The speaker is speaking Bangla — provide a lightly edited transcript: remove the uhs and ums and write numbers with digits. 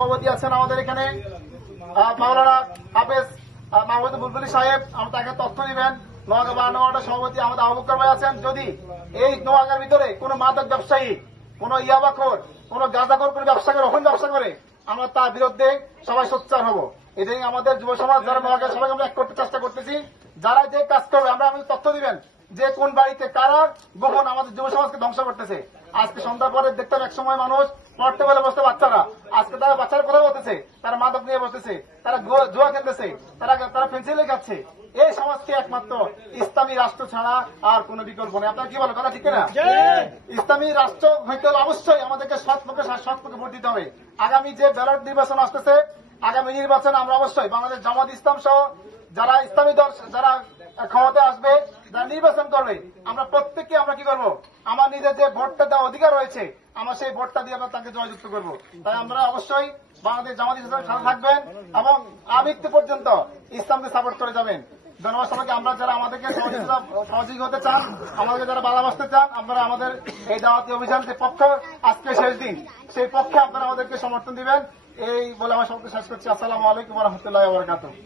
সভাপতি আছেন আমাদের এখানে মাওলানা হাফেজ মাহমুদ বুলবুলি সাহেব, আমরা তাকে তথ্য দিবেন। নোয়াগাঁ 12 নম্বর সভাপতি আমাদের আবু বকর ভাই আছেন। যদি এই নোয়াগাঁর ভিতরে কোন মাদক ব্যবসায়ী, কোন ইয়াবাখোর, কোন গাঁজাখোর, কোন ব্যবসা করে, ওখানে ব্যবসা করে, আমরা তার বিরুদ্ধে সবাই সোচ্চার হব। এটাই আমাদের যুব সমাজ যারা নোয়াগাঁ সবাই আমরা এক করতে চেষ্টা করতেছি। যারা যে কাজ করবে আমরা আমাদের তথ্য দিবেন যে কোন বাড়িতে কারা গোপন আমাদের যুব সমাজকে ধ্বংস করতেছে। আজকে সন্ধ্যার পরে দেখতাম এক সময় মানুষ পড়তে বলে বসতে বাচ্চারা, আজকে তারা বাচ্চারা কথা বলতেছে, তারা মাদক নিয়ে বসতেছে, তারা জুয়া খেলতেছে, তারা পেন্সিলে খাচ্ছে। এই সমাজকে একমাত্র ইসলামী রাষ্ট্র ছাড়া আর কোন বিকল্প নেই। আপনার কি বলেন, কথা ঠিক না? ইসলামী রাষ্ট্র হইতে হলে অবশ্যই আমাদেরকে সৎ পক্ষে ভোট দিতে হবে। আগামী যে ব্যালট নির্বাচন আসতেছে, আগামী নির্বাচন আমরা অবশ্যই বাংলাদেশ জামাত ইসলাম সহ যারা ইসলামী দল যারা ক্ষমতায় আসবে, যারা নির্বাচন করবে, আমরা প্রত্যেককে আমরা কি করবো, আমার নিজের যে ভোটটা দেওয়ার অধিকার রয়েছে, আমরা সেই ভোটটা দিয়ে আমরা তাকে জয়যুক্ত করবো। তাই আমরা অবশ্যই বাংলাদেশ জামাত ইসলামের সাথে থাকবেন এবং আমৃত্যু পর্যন্ত ইসলামকে সাপোর্ট করে যাবেন। ধন্যবাদ সবাইকে। আমরা যারা আমাদেরকে সহযোগী হতে চান, আমাদেরকে যারা ভালোবাসতে চান, আপনারা আমাদের এই দাওয়াতি অভিযান যে পক্ষ আজকে শেষ দিন, সেই পক্ষে আপনারা আমাদেরকে সমর্থন দিবেন। এই বলে আমার সবকে শেষ করছি। আসসালামু আলাইকুম ওয়া রাহমাতুল্লাহি ওয়া বারাকাতুহু।